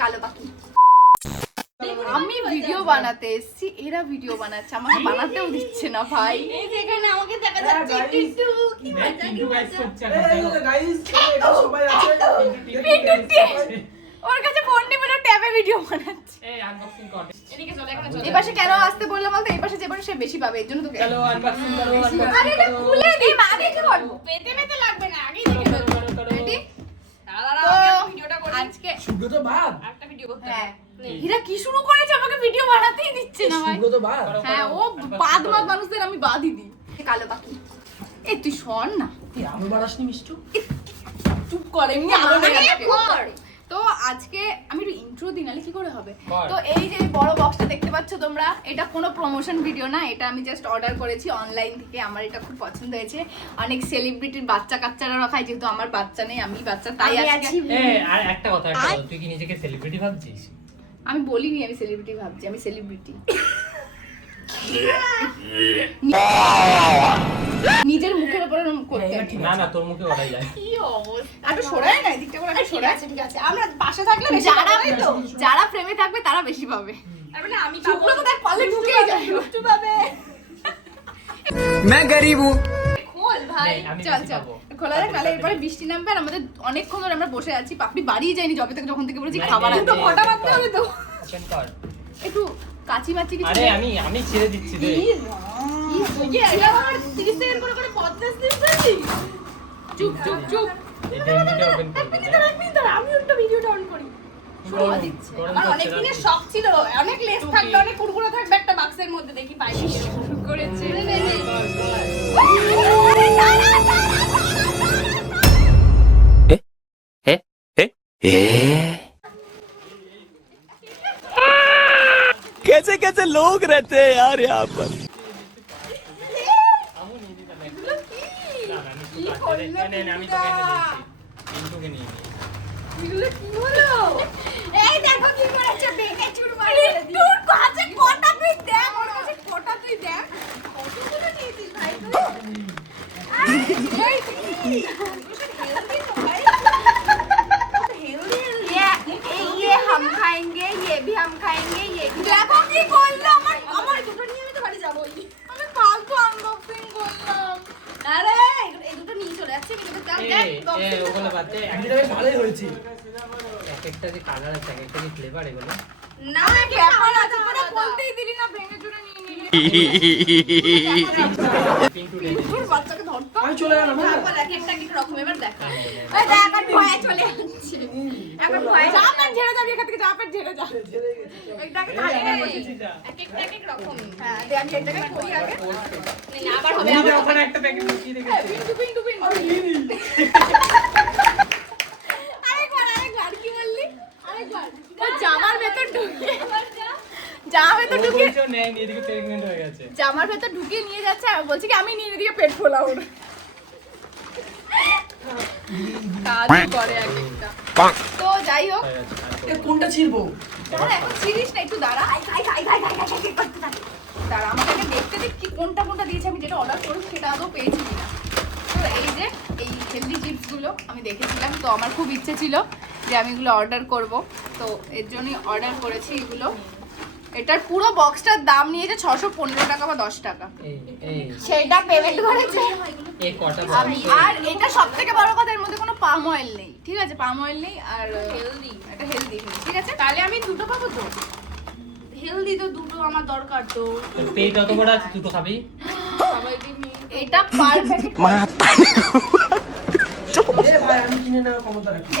কালো পাখি। আমি ভিডিও বানাতে এসেছি, এরা ভিডিও বানাচ্ছে, আমাকে বানাতেও দিচ্ছে না ভাই। এই যে এখানে আমাকে দেখা যাচ্ছে টিটু, কি মজা কি মজা। গাইস সবাই আছে। ওর কাছে ফোন নিয়ে বলে ট্যাবে ভিডিও বানাচ্ছে। এই আনবক্সিং কর। এদিকে চলে এখানে চলে। এই পাশে কেন আসতে বললাম বলতে, এই পাশে যে পাশে সে বেশি পাবে, এর জন্য তোকে। চলো আনবক্সিং করো, আরে এটা খুলে দিই, আগে কি করবো? পেতে পেতে লাগবে না, আগেই দেখে ফেলবো। রেডি? দাঁড়া তো ভিডিওটা করি। আজকে সুব্রত ভাত। একটা ভিডিও করতে হ্যাঁ, হবে। হীরা কি শুরু করেছে, আমাকে ভিডিও বানাতেই দিচ্ছে না ভাই। সুব্রত ভাত। হ্যাঁ, ও বাদ মানুষদের আমি বাদই দিই। কালো পাখি, এই তুই শোন না, কি আলু বাড়াসনি মিষ্টু? চুপ কর, এমনি আলো আরে দেখাচ্ছে। কর। তো আজকে আমি একটু ইন্ট্রো দিই, নাহলে কি করে হবে? কর। তো এই যে বড় বক্সটা দেখতে পাচ্ছ তোমরা, এটা কোনো প্রমোশন ভিডিও না, এটা আমি জাস্ট অর্ডার করেছি অনলাইন থেকে। আমার এটা খুব পছন্দ হয়েছে। অনেক সেলিব্রিটির বাচ্চা কাচ্চারা খায়, যেহেতু আমার বাচ্চা নেই, আমি বাচ্চা, তাই আজকে আর একটা কথা, তুই কি নিজেকে সেলিব্রিটি ভাবছিস? আমি বলিনি আমি সেলিব্রিটি ভাবছি, আমি সেলিব্রিটি। নিজের মুখের উপরে করতে হ্যাঁ, হয়। না না, তোর মুখে ওটাই যায়। কি অবস্থা, একটু সরাই না এদিকটা করে, একটু ঠিক সরাই। আছে ঠিক আছে, আমরা পাশে থাকলে বেশি যারা পাবে তো। যারা প্রেমে থাকবে তারা বেশি পাবে। তার মানে আমি চুপলো তো দেখ, পারলে ঢুকেই যায়। একটু পাবে। मैं गरीब हूँ। খোল ভাই। নেই, আমি চল বেশি চল পাবো। খোলা যাক, নাহলে এরপরে বৃষ্টি নামবে আর আমাদের অনেকক্ষণ ধরে আমরা বসে আছি, পাপড়ি বাড়িয়ে যায়নি যবে থেকে, যখন থেকে বলেছি নাই, খাবার নাই, আছে। তো নাই, কটা open বাজতে কর। হবে তো, Open কর। একটু কাচি মাচি কিছু আরে দে। আমি ছেড়ে দিচ্ছি রে। কি এটা আমার 30 সেকেন্ড করে 50 দিন ফেলছি। চুপ চুপ চুপ। এটা এমনিতে ওপেন করবি। এক মিনিট দাঁড়া, আমি একটা ভিডিওটা অন করি। শুরু করে দিচ্ছে। আমার অনেক দিনের শখ ছিল, অনেক লেস থাকবে, অনেক কুড়কুড়ো থাকবে একটা বাক্সের মধ্যে, দেখি পাই কি শুরু করেছে। कैसे कैसे लोग रहते हैं यार यहाँ पर। আমু নিয়ে দিতে হবে। না না, আমি তোকে কাটতে দে। না, না, আমি তোকে এনে দিচ্ছি। পিন্টুকে নিয়ে নি। এগুলো কি হলো? এই দেখো কি করেছে, বেকে চুর মারি তোর কাছে কটা তুই দেখ, ওর কাছে কটা তুই দেখ, কতগুলো নিয়েছিস ভাই তুই? আরে এই কি হেলদি তো ভাই, হেলদি ये हम खाएंगे, ये भी हम खाएंगे, ये भी। দেখো কি করলো, আমার দুটো নিয়ে আমি তো বাড়ি যাবই। আমি ফালতু আনবক্সিং করলাম। আরে এই দুটো নিয়ে চলে যাচ্ছে, এগুলো দেখ দেখ ওগুলো বাদ দে। এটা বেশ ভালোই হয়েছে। এক একটা যে কালার আছে, এক একটা যে ফ্লেভার, এগুলো না ব্যাপার আছে, তোরা বলতেই দিলি না, ভেঙে চুরে নিয়ে নিলি। পিন্টু তোর বাচ্চাকে ধরতো। আমি চলে গেলাম। হ্যাঁ? তারপর এক একটা কি রকম এবার দেখা। এই দেখ এখন ভয়ে চলে যাচ্ছে, এখন ভয়ে যা পেট ঝেড়ে যাবি এখান থেকে, যা পেট ঝেড়ে যা। একটাকে ঢালে এক একটা এক এক রকম। হ্যাঁ দে, আমি এটাকে করি আগে। না আবার হবে আমি আবার ওখানে একটা প্যাকেট ঢুকিয়ে রেখেছি। পিন্টু পিন্টু পিন্টু। আরেকবার কি বললি? আরেকবার। ও জামার ভেতর ঢুকিয়ে, জামার ভেতর ও ঢুকিয়ে, বলছে ও নেয়নি, এদিকে প্রেগন্যান্ট হয়ে গেছে। জামার ভেতর ঢুকিয়ে নিয়ে যাচ্ছে, আর বলছি কি আমি নিয়ে এদিকে পেট ফোলা ওর। কাজ করে এক একটা। তো যাই হোক, হয়ে গেছে, আর এ কোনটা ছিড়বো? দাঁড়া এখন ছিড়িস না, একটু দাঁড়া। দাঁড়া, আমাকে আগে দেখতে দে কি কোনটা কোনটা দিয়েছে, আমি যেটা অর্ডার করেছি সেটা আদৌ পেয়েছি কিনা। তো এই যে এই হেলদি চিপসগুলো আমি দেখেছিলাম, তো আমার খুব ইচ্ছে ছিল যে আমি এগুলো অর্ডার করব, তো এর জন্যই অর্ডার করেছি এগুলো। এটার পুরো বক্সটার দাম নিয়েছে 615 টাকা বা 10 টাকা, এই সেইটা পেমেন্ট করেছে এই কটা আমি। আর এটা সবথেকে বড় কথা, এর মধ্যে কোনো পাম অয়েল নেই, ঠিক আছে, পাম অয়েল নেই, আর হেলদি। এটা হেলদি, ঠিক আছে। তাহলে আমি দুটো পাবো তো, হেলদি তো দুটো আমার দরকার তো। পেট যত বড় আছে দুটো খাবি। সবাইকে নিয়ে এটা পারফেক্ট। এ ভাই আমি কিনে নেওয়ার ক্ষমতা রাখি।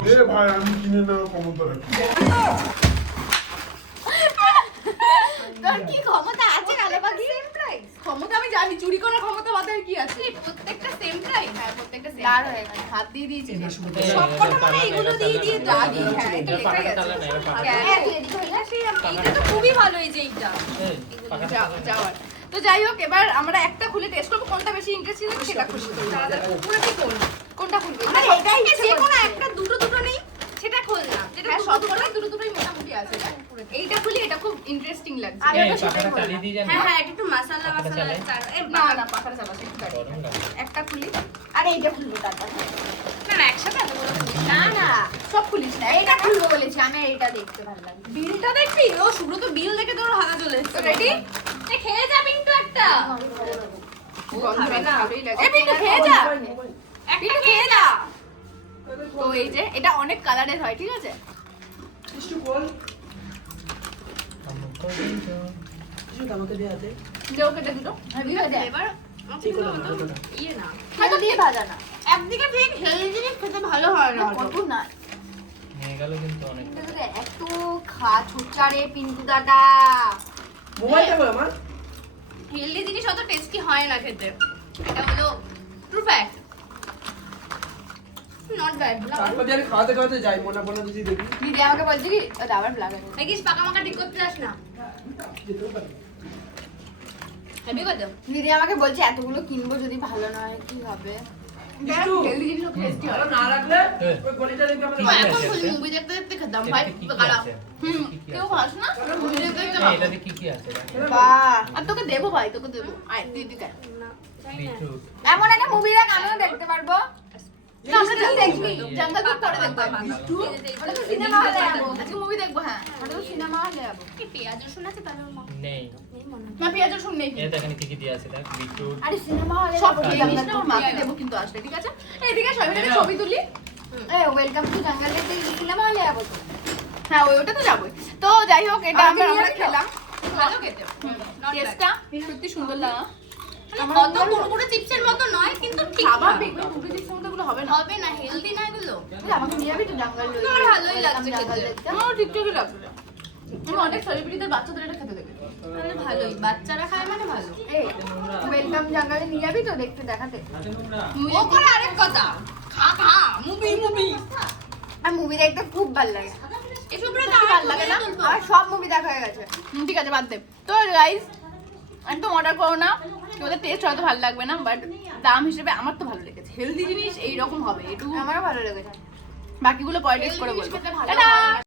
তোর কি ক্ষমতা আছে কালো পাখি? Same price. ক্ষমতা আমি জানি, চুরি করার ক্ষমতা বাদে আর কি আছে? প্রত্যেকটা সেম প্রাইস। হ্যাঁ, প্রত্যেকটা দাঁড় হয়ে গেছে, হাত দিয়ে দিয়েছি যে। সবকটা মানে এগুলো দিয়ে দিয়ে তো আগে, হ্যাঁ, এটা লেখাই আছে। এইটা তো খুবই ভালো, এই যে এইটা। যাওয়ার। তো যাই হোক, এবার আমরা একটা খুলে টেস্ট করবো, কোনটা বেশি ইন্টারেস্টিং লাগে সেটা খুলবো। পুরো কি করব? কোনটা খুলবো? আমার এটাই যে কোনো একটা দুটো দুটো নেই, সেটা খোল না। যেটা হ্যাঁ, সব সবকটা দুটো দুটোই মোটামুটি আছে। এইটা খুলি, এটা খুব ইন্টারেস্টিং লাগছে। আমি এই তো সেটাই পাখাটা বললাম। চালিয়ে দিয়ে যান হ্যাঁ হ্যাঁ এটা একটু মশলা পাখাটা মশলা চালাই? না না পাখাটা চালাস একটু দাঁড়িয়ে। গরম লাগে একটা খুলি। আরে এইটা খুলবো তারপর না না একসাথে এতগুলো খুলিস না না সব খুলিস না। এইটা খুলবো বলেছি আমি, এইটা দেখতে ভালো লাগে। বিলটা দেখবি? ও শুরু তো বিল দেখে তোর হাতে চলে এসেছে। রেডি? এ খেয়ে যা পিন্টু একটা। খাবে না। এ পিন্টু খেয়ে যা। একটা খেয়ে যা। তো এই যে এটা অনেক কালারের হয়, ঠিক আছে? কিছু বল, কিছু আমাকে দিয়ে হাতে যে ওকে দে দুটো। এবার ঠিক হলো না কতটা ইয়ে না এটা দিয়ে ভাজা না। একদিকে ঠিক হেলদি জিনিস খেতে ভালো হয় না কত না। নিয়ে গেল কিন্তু অনেক এত ছোট্টা রে পিন্টু দাদা। মোবাইলটা বল আমার হেলদি জিনিস অত টেস্টি হয় না খেতে। এটা হলো ট্রু ফ্যাক্ট। Not bad. তারপর দিয়ে আমি খাওয়াতে খাওয়াতে যাই মনে মনে যদি দেখি দিদি আমাকে বলছে কি ও দাবার লাগে। দেখিস পাকা মাকা ঠিক করতে যাস না। যেতেও পারি হেবি কত? দিদি আমাকে বলছে এতগুলো কিনবো যদি ভালো না হয় কি হবে? একটু হেলদি জিনিস টেস্টি হয়। ভালো না রাখলে ওই গলিটা দেখবে কি আমাদের আছে? এখন খুলি মুভি দেখতে দেখতে খেতাম ভাই। এটাতে কি কি খারাপ। আছে? হুম কি কি কেউ আছে? খাস না? মুভি দেখতে দেখতে এই, খাবো। এটাতে কি কি আছে বাহ আর তোকে দেবো ভাই, তোকে দেবো। আয় দিদি খাই। বিটরুট এমন একটা মুভি দেখ আমিও দেখতে পারবো। না, আমরা তো দেখবি। জঙ্গল বুক পরে দেখবো। ওটা তো সিনেমা হলে যাবো। আজকে মুভি দেখবো, হ্যাঁ। ওটা তো সিনেমা হলে যাবো। কি পেঁয়াজ রসুন আছে তাহলে মা? নেই নেই মনে হয়। না পেঁয়াজ রসুন নেই। এটা এখানে কি কি দিয়ে আছে দেখ বিটরুট আরে সিনেমা হলে সব যাবো। খেয়ে নিস না, ওর মাকে দেবো কিন্তু আসলে, ঠিক আছে? এদিকে সবাই মিলে ছবি তুলি। এ ওয়েলকাম টু জঙ্গলে সিনেমা হলে যাবো তো। হ্যাঁ ওটা তো যাবোই। তো যাই হোক এটা আমাকে আমরা নিয়ে যাবি তো? খেলাম। ভালো খেতে। টেস্টটা সত্যি সুন্দর লাগা। অত কুড়কুড়ে চিপসের মতো নয় কিন্তু ঠিক স্বাভাবিক মুভি দেখতে মতো এগুলো হবে না। হবে না হেলদি না এগুলো। আমাকে নিয়ে যাবি তো জঙ্গল? আমার ভালোই লাগছে জঙ্গল খেতে। দেখতে। আমার ঠিকঠাকই লাগছে। আমি অনেক সেলিব্রিটিদের বাচ্চাদের এটা খেতে দেখেছি। তাহলে ভালোই বাচ্চারা খায় মানে ভালো। এই ওয়েলকাম জঙ্গলে নিয়ে যাবি তো দেখতে দেখাতে? ও করে আরেক কথা। খা খা মুভি মুভি। আর মুভি দেখতে খুব ভালো লাগে। এসব রে ভালো লাগে না? আর সব মুভি দেখা হয়ে গেছে। ঠিক আছে বাদ দে। তো গাইস একদম অর্ডার করো না। ওদের টেস্ট হয়তো ভালো লাগবে না, বাট দাম হিসেবে আমার তো ভালো লেগেছে। হেলদি জিনিস এইরকম হবে, একটু আমারও ভালো লেগেছে। বাকিগুলো পরে টেস্ট করে বলবো। খেতে ভালো টাটা। হয় না।